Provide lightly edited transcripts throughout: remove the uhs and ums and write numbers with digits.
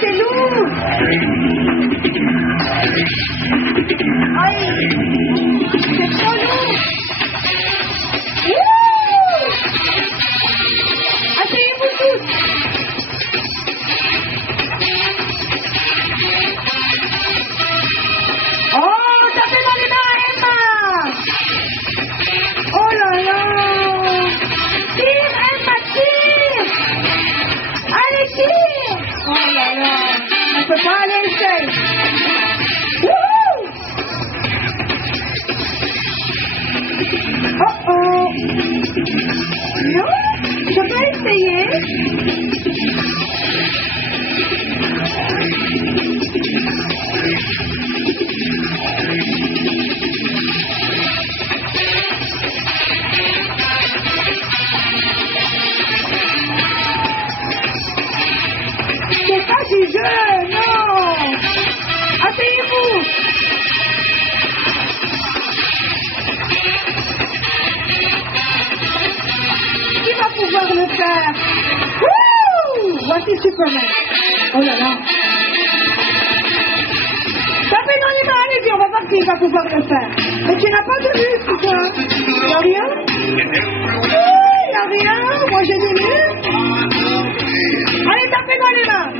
c'est lourd. Aïe, c'est trop lourd. Wouh! Asseyez-vous tous. Oh, tapez dans les mains, Emma. Oh là là. Tire, Emma, tire. Allez, tire. Oh là là. On ne peut pas aller, essaye. Wouhou. Oh oh. Non, je peux essayer. C'est pas du jeu, non. Asseyez-vous. Qui va pouvoir le faire? Wouh! Voici Superman. Oh là là. Tapez dans les mains, allez-y, on va voir qui va pouvoir le faire. Mais tu n'as pas de muscle, toi. Y'a rien? Oui, y'a rien. Moi, j'ai des muscles. Allez, tapez dans les mains.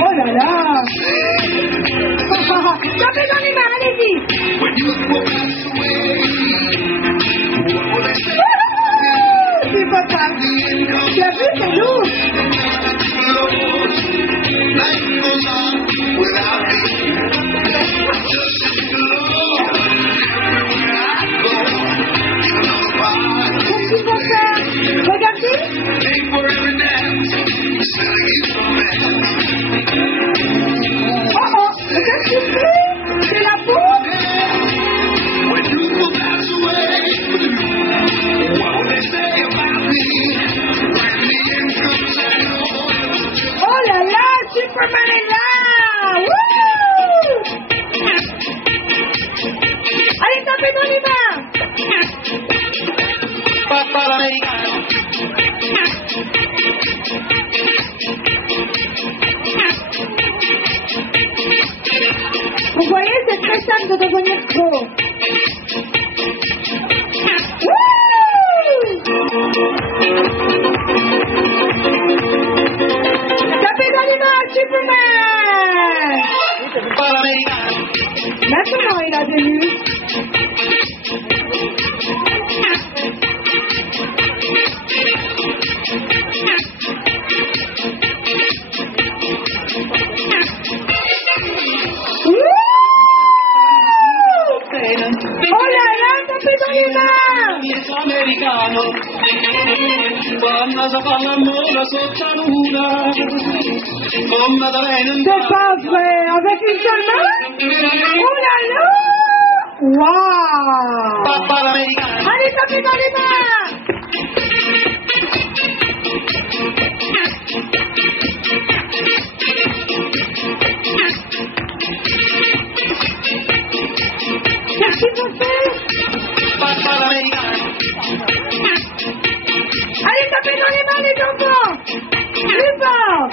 Oh là là. Tapez dans les mains, allez-y. C'est pas ça. Tu as vu, c'est lourd. Qu'est-ce qu'il faut faire? Regardez. Oh oh, qu'est-ce que c'est? C'est la peau? Oh là là, Superman est là! Wouh! Allez, tapez dans les mains! Vous voyez, c'est très simple de devenir pro. Wouh! Tapez dans les mains, Superman! Maintenant, il a des muscles. Oh là là, tapez dans les mains! C'est pas vrai, avec une seule main? Oh là là! Waouh! Allez, tapez dans les mains! Qu'est-ce qu'il faut faire? Allez, tapez dans les mains, les enfants! Plus fort!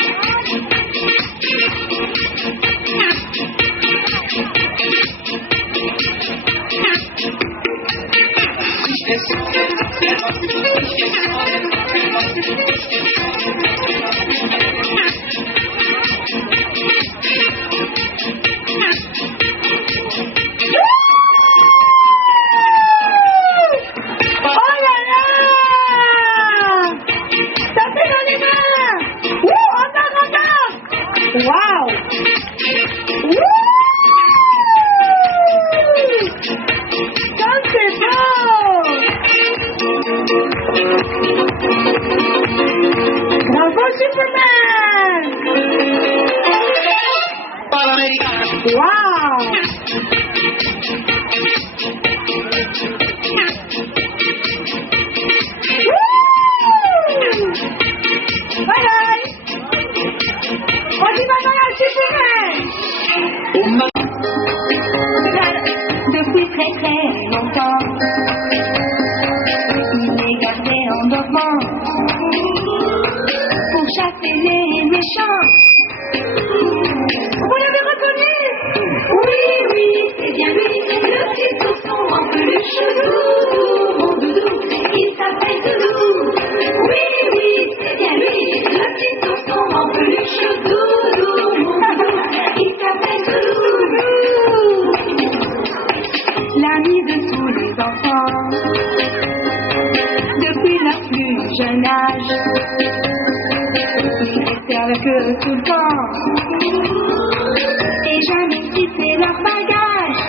Wow! Wouh! Ça c'est beau! avec eux tout le temps. Et jamais si c'est leur bagage.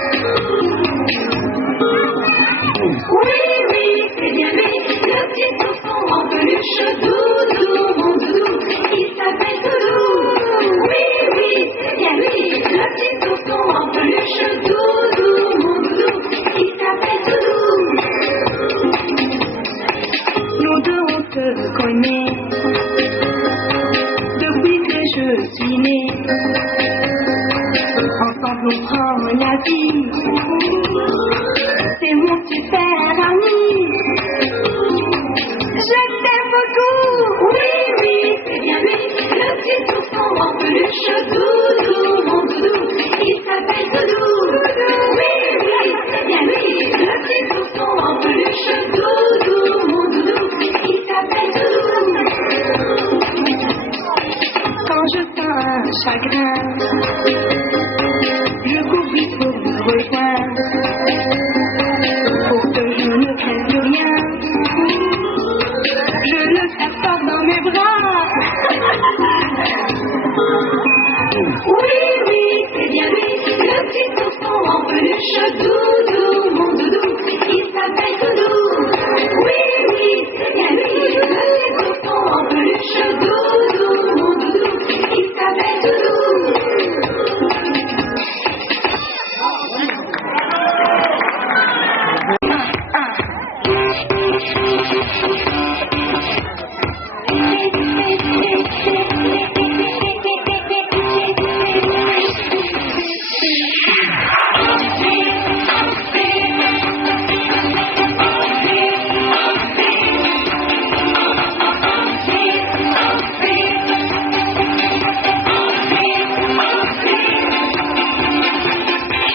Oui, oui, c'est bien lui, le petit ourson en peluche, doudou, mon doudou, il s'appelle Doudou. Oui, oui, c'est bien lui, le petit ourson en peluche, doudou, mon doudou, il s'appelle Doudou. Nous deux on se connaît depuis que je suis née. Ensemble on prend la vie. C'est mon super ami. Je t'aime beaucoup. Oui, oui, c'est bien lui, le petit ourson en peluche, doudou, mon doudou, il s'appelle Doudou. Oui, oui, c'est bien lui, le petit ourson en peluche, doudou, mon doudou, il s'appelle Doudou. Quand je sens un chagrin, je cours vite pour le rejoindre. Pour que je ne craigne plus rien, je le serre fort dans mes bras. Oui, oui, c'est bien lui, le petit ourson en peluche, doudou, mon doudou, il s'appelle Doudou. Oui, oui, c'est bien lui, le petit ourson en peluche, doudou, mon doudou, il s'appelle Doudou.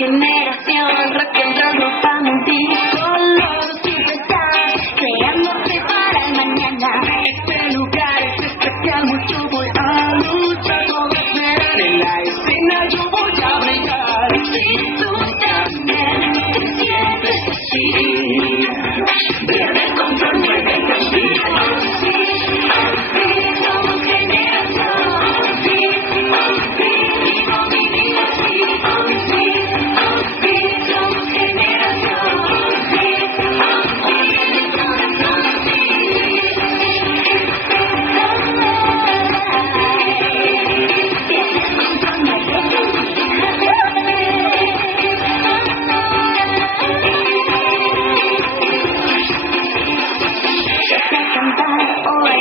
Generación rock and roll, nos vamos bicolor, superstar, creándose para el mañana. Este lugar es especial, mucho voy a luchar, todos verán en la escena, yo voy a brillar. Si tú también te sientes así, pierde el control, muévete así. Sí, somos generación, sí, vivimos así.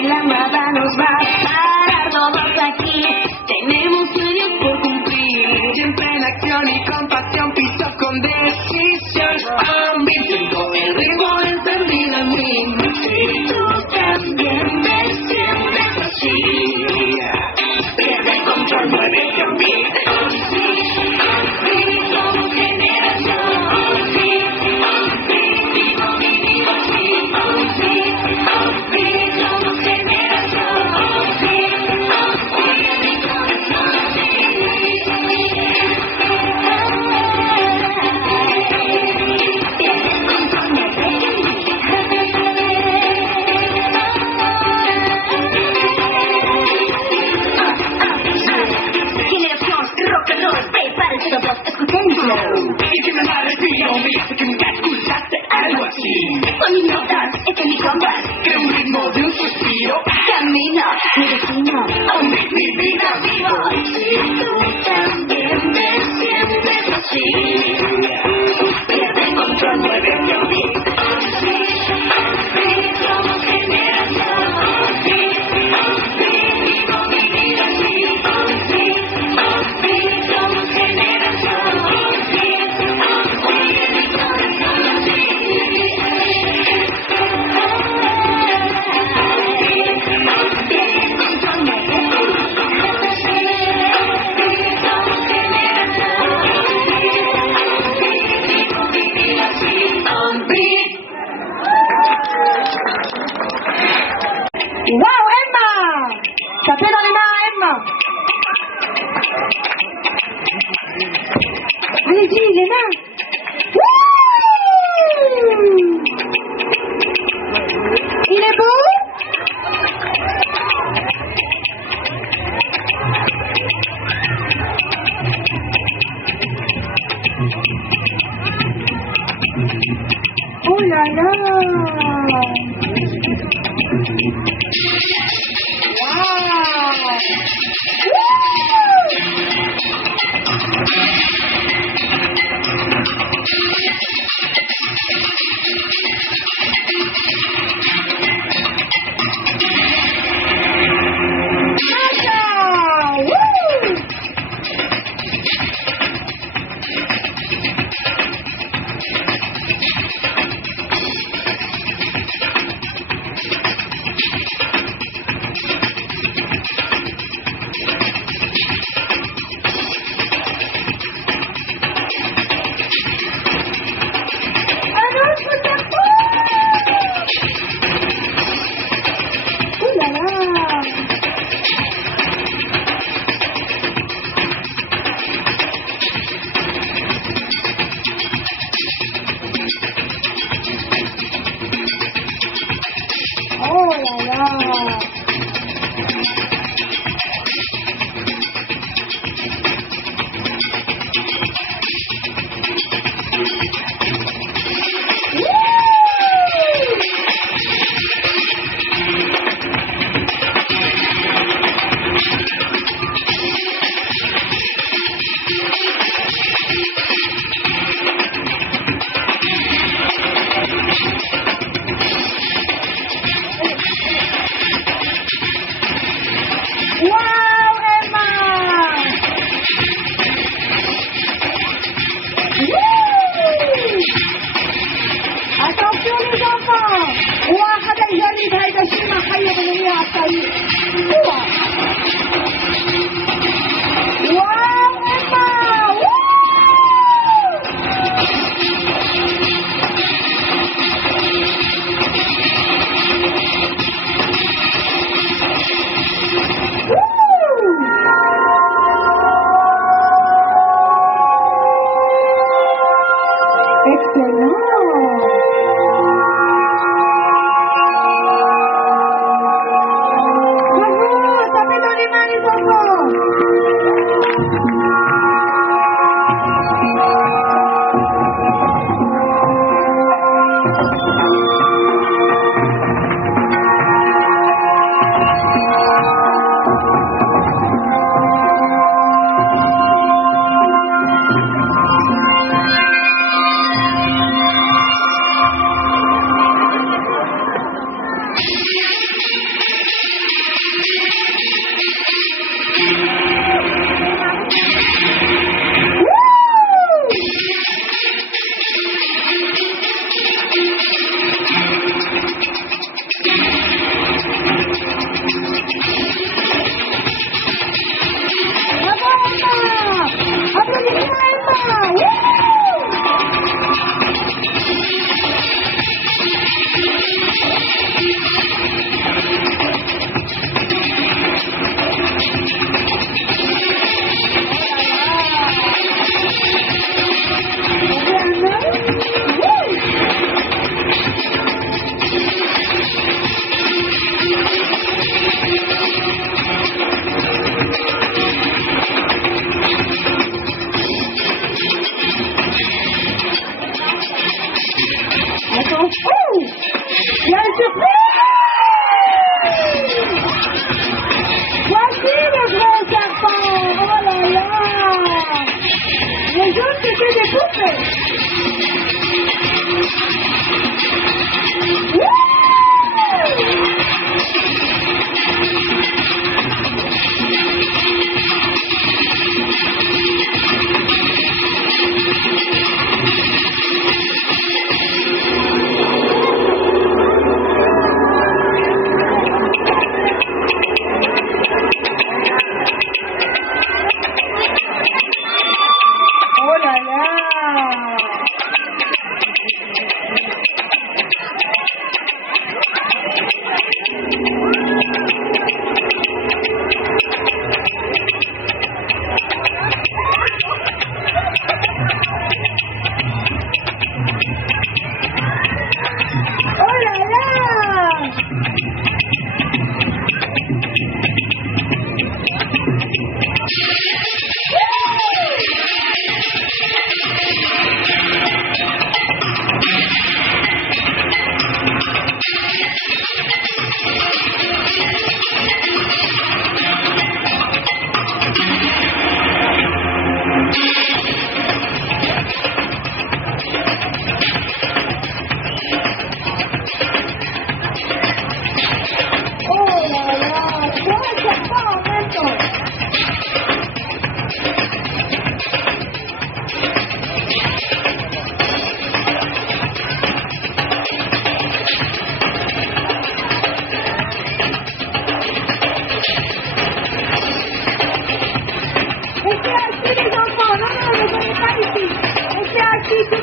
La nada nos va a parar todos aquí. Tenemos sueños por cumplir. Siempre en acción y con pasión, piso con decisión. Ambiciendo el ritmo encendido en mí. Si tú también te sientes así, pierde el control, muévete a mí. Sí, somos generación. Sí, vivimos así. Y que me la respiro, me hace que nunca escuchaste algo así. Son mis notas, este es mi compás, que un ritmo de un suspiro. Camino, mi destino, hombre, mi vida vivo. Si tú también te sientes así, pierde el control, muévete a mí. Sí, somos generación. Sí, vivo mi vida así. Sí, somos generación. là là.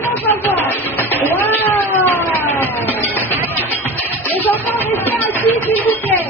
comment ça va? Waouh! Les enfants, restez assis, s'il vous plaît.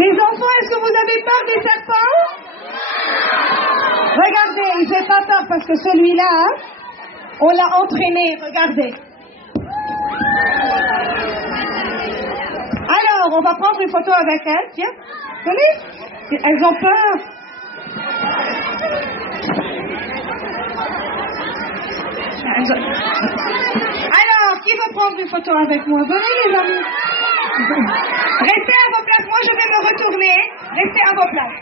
Les enfants, est-ce que vous avez peur des serpents? Regardez, il ne fait pas peur parce que celui-là, hein, on l'a entraîné, regardez. Alors, on va prendre une photo avec elles, tiens. Tenez, elles ont peur. Alors, qui veut prendre une photo avec moi? Venez les amis. Restez à vos places, moi je vais me retourner. Restez à vos places.